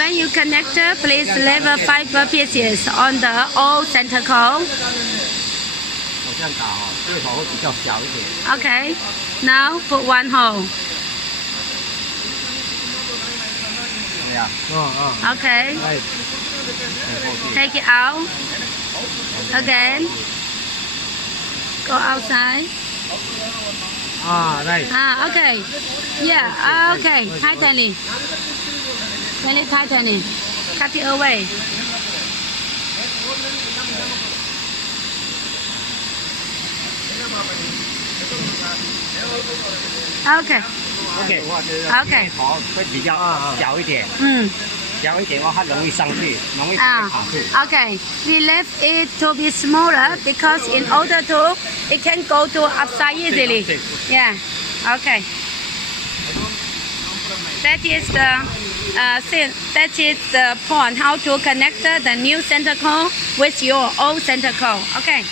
When you connect, please leave 5 pieces on the old center core. Okay. Now put 1 hole. Okay. Take it out. Again. Go outside. Okay. Yeah. Okay. Tighten it. Let it tighten it. Cut it away. Okay. Okay. 会比较小一点，小一点的话，它容易上去，容易卡住。Okay. We left it to be smaller because in order to, it can go to upside easily. Yeah. Okay. That is the point how to connect the new center core with your old center core. Okay.